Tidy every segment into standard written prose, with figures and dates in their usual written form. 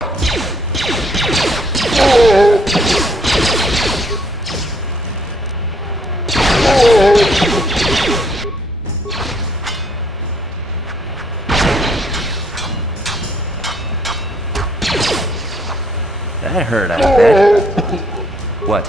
That hurt, I bet. What?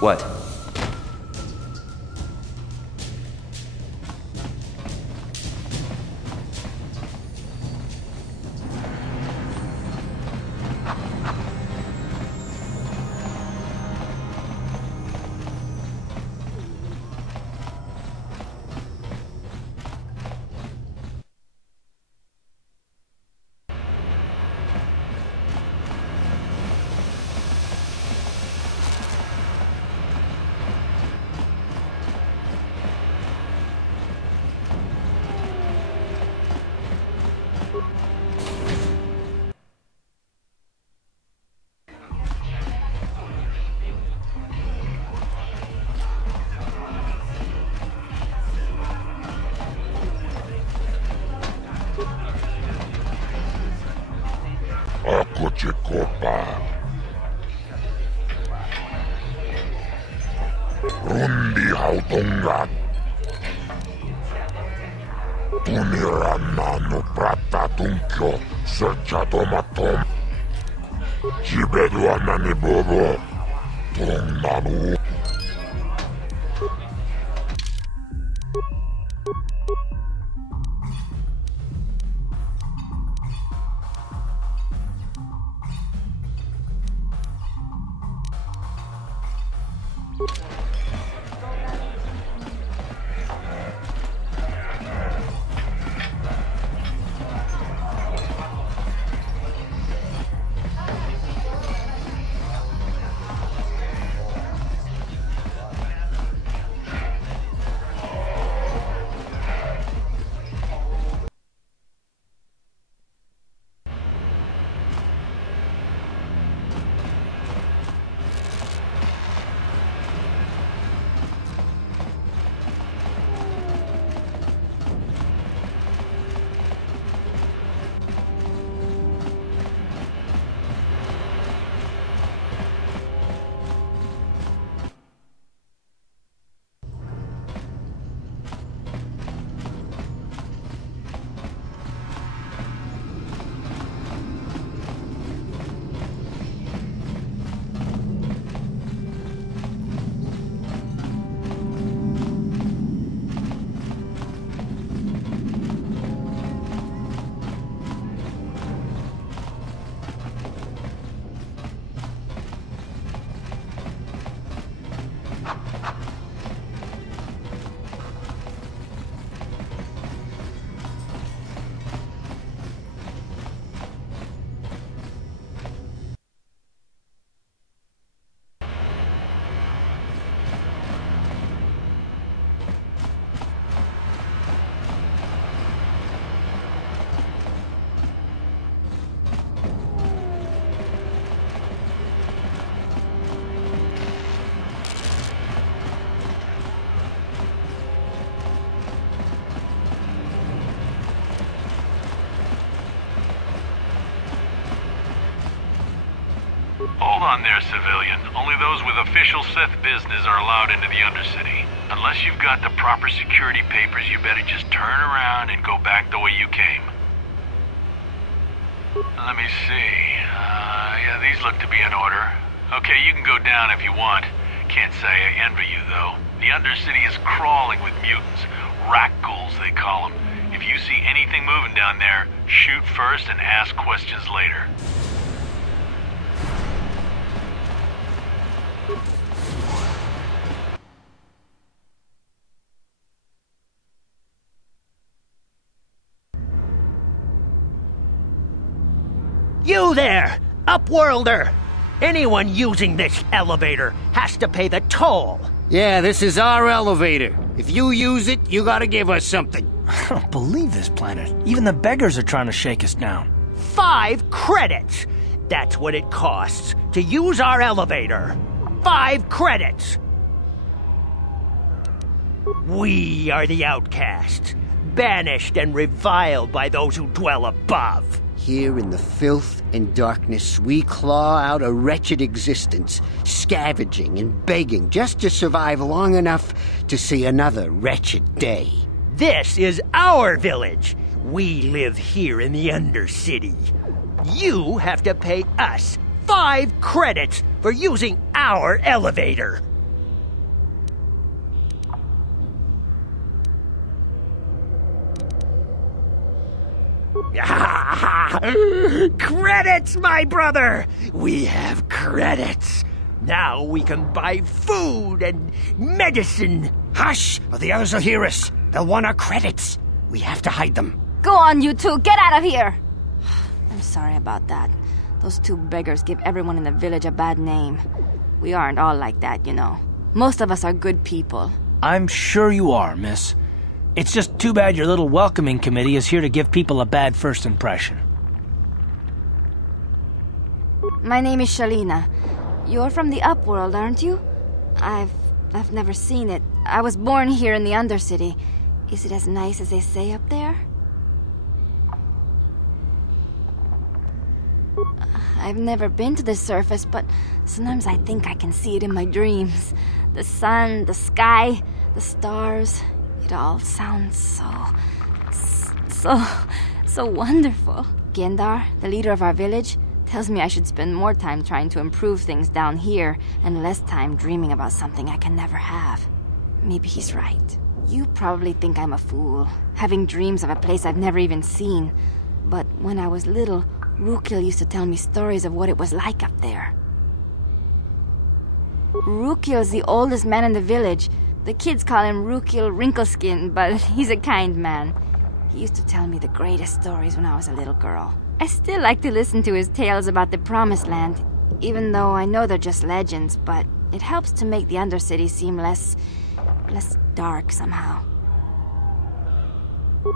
What? Aku Cikopa. Rundi hautungat. Tuniran nanu prata tunkyo serjatomatom. Jibedua nani bobo. Tung nanu. Hold on there, civilian. Only those with official Sith business are allowed into the Undercity. Unless you've got the proper security papers, you better just turn around and go back the way you came. Let me see. Yeah, these look to be in order. Okay, you can go down if you want. Can't say I envy you, though. The Undercity is crawling with mutants. Rat ghouls, they call them. If you see anything moving down there, shoot first and ask questions later. You there, Upworlder! Anyone using this elevator has to pay the toll. Yeah, this is our elevator. If you use it, you gotta give us something. I don't believe this planet. Even the beggars are trying to shake us down. 5 credits! That's what it costs to use our elevator. 5 credits! We are the outcasts, banished and reviled by those who dwell above. Here in the filth and darkness, we claw out a wretched existence, scavenging and begging just to survive long enough to see another wretched day. This is our village. We live here in the Undercity. You have to pay us 5 credits for using our elevator. Credits, my brother! We have credits. Now we can buy food and medicine. Hush, or the others will hear us. They'll want our credits. We have to hide them. Go on, you two. Get out of here. I'm sorry about that. Those 2 beggars give everyone in the village a bad name. We aren't all like that, you know. Most of us are good people. I'm sure you are, miss. It's just too bad your little welcoming committee is here to give people a bad first impression. My name is Shalina. You're from the Upworld, aren't you? I've never seen it. I was born here in the Undercity. Is it as nice as they say up there? I've never been to the surface, but sometimes I think I can see it in my dreams. The sun, the sky, the stars. It all sounds so wonderful. Gendar, the leader of our village, tells me I should spend more time trying to improve things down here and less time dreaming about something I can never have. Maybe he's right. You probably think I'm a fool, having dreams of a place I've never even seen. But when I was little, Rukil used to tell me stories of what it was like up there. Rukil's the oldest man in the village. The kids call him Rukil Wrinkleskin, but he's a kind man. He used to tell me the greatest stories when I was a little girl. I still like to listen to his tales about the Promised Land, even though I know they're just legends, but it helps to make the Undercity seem less dark somehow.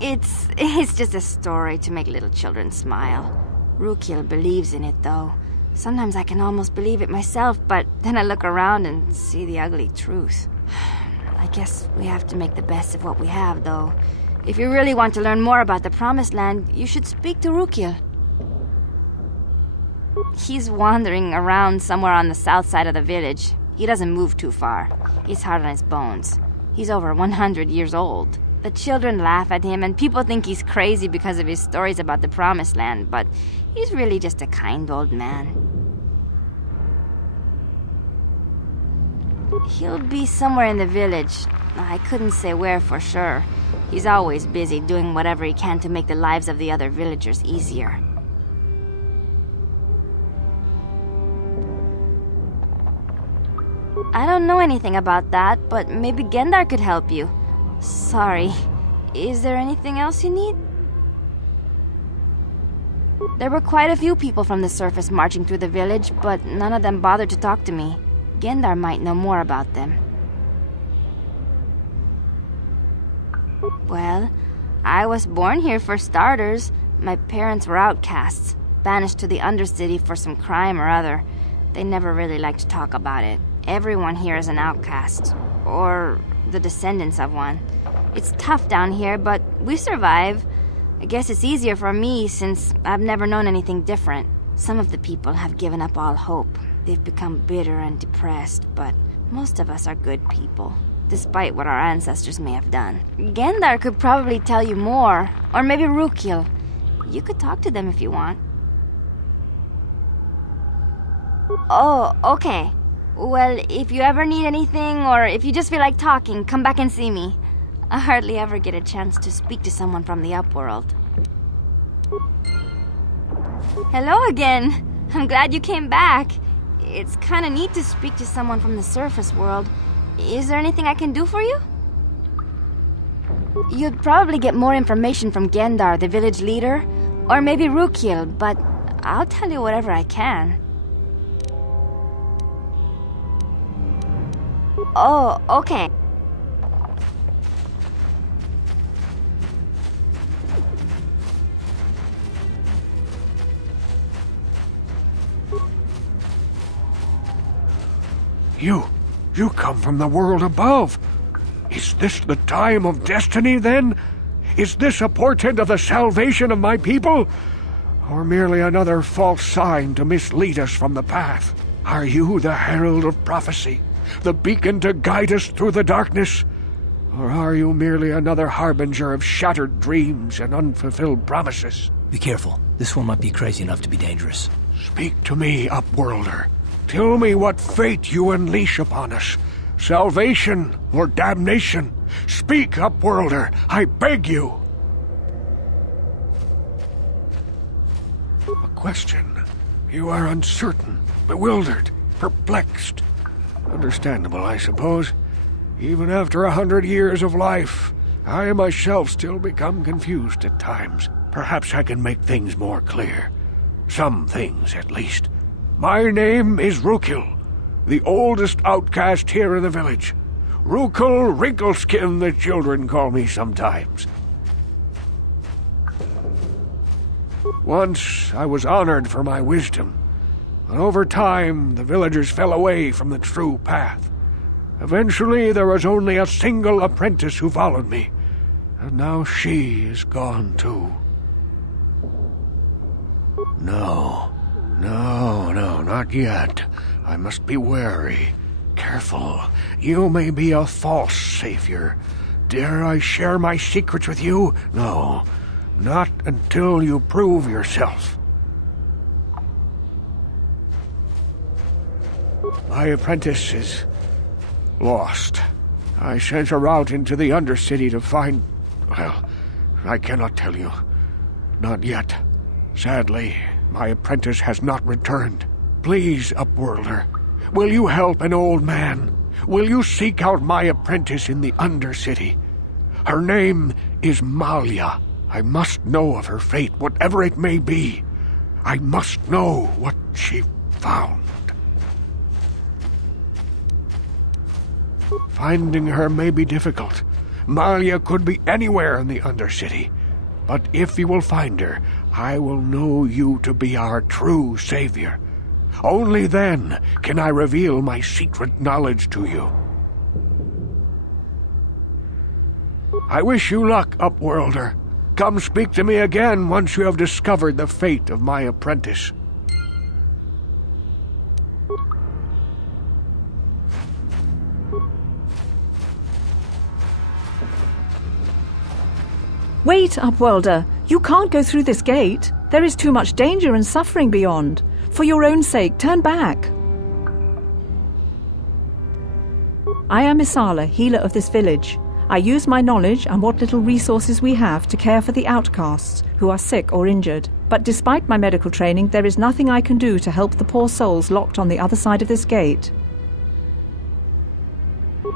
It's just a story to make little children smile. Rukil believes in it, though. Sometimes I can almost believe it myself, but then I look around and see the ugly truth. I guess we have to make the best of what we have, though. If you really want to learn more about the Promised Land, you should speak to Rukil. He's wandering around somewhere on the south side of the village. He doesn't move too far. He's hard on his bones. He's over 100 years old. The children laugh at him, and people think he's crazy because of his stories about the Promised Land, but he's really just a kind old man. He'll be somewhere in the village. I couldn't say where for sure. He's always busy doing whatever he can to make the lives of the other villagers easier. I don't know anything about that, but maybe Gendar could help you. Sorry. Is there anything else you need? There were quite a few people from the surface marching through the village, but none of them bothered to talk to me. Gendar might know more about them. Well, I was born here for starters. My parents were outcasts, banished to the Undercity for some crime or other. They never really liked to talk about it. Everyone here is an outcast, or the descendants of one. It's tough down here, but we survive. I guess it's easier for me since I've never known anything different. Some of the people have given up all hope. They've become bitter and depressed, but most of us are good people, despite what our ancestors may have done. Gendar could probably tell you more, or maybe Rukil. You could talk to them if you want. Oh, okay. Well, if you ever need anything, or if you just feel like talking, come back and see me. I hardly ever get a chance to speak to someone from the Upworld. Hello again. I'm glad you came back. It's kinda neat to speak to someone from the surface world. Is there anything I can do for you? You'd probably get more information from Gendar, the village leader, or maybe Rukil, but I'll tell you whatever I can. Oh, okay. You come from the world above. Is this the time of destiny, then? Is this a portent of the salvation of my people? Or merely another false sign to mislead us from the path? Are you the herald of prophecy, the beacon to guide us through the darkness? Or are you merely another harbinger of shattered dreams and unfulfilled promises? Be careful. This one might be crazy enough to be dangerous. Speak to me, Upworlder. Tell me what fate you unleash upon us. Salvation or damnation? Speak, Upworlder, I beg you. A question. You are uncertain, bewildered, perplexed. Understandable, I suppose. Even after 100 years of life, I myself still become confused at times. Perhaps I can make things more clear. Some things, at least. My name is Rukil, the oldest outcast here in the village. Rukil Wrinkleskin, the children call me sometimes. Once I was honored for my wisdom, but over time the villagers fell away from the true path. Eventually there was only a single apprentice who followed me, and now she is gone too. No, not yet. I must be wary. Careful. You may be a false savior. Dare I share my secrets with you? No, not until you prove yourself. My apprentice is lost. I sent her out into the Undercity to find... Well, I cannot tell you. Not yet. Sadly, my apprentice has not returned. Please, Upworlder, will you help an old man? Will you seek out my apprentice in the Undercity? Her name is Malia. I must know of her fate, whatever it may be. I must know what she found. Finding her may be difficult. Malia could be anywhere in the Undercity. But if you will find her, I will know you to be our true savior. Only then can I reveal my secret knowledge to you. I wish you luck, Upworlder. Come speak to me again once you have discovered the fate of my apprentice. Wait, Upworlder. You can't go through this gate. There is too much danger and suffering beyond. For your own sake, turn back. I am Isala, healer of this village. I use my knowledge and what little resources we have to care for the outcasts who are sick or injured. But despite my medical training, there is nothing I can do to help the poor souls locked on the other side of this gate.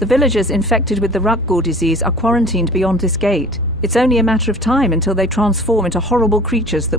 The villagers infected with the Rukgul disease are quarantined beyond this gate. It's only a matter of time until they transform into horrible creatures that will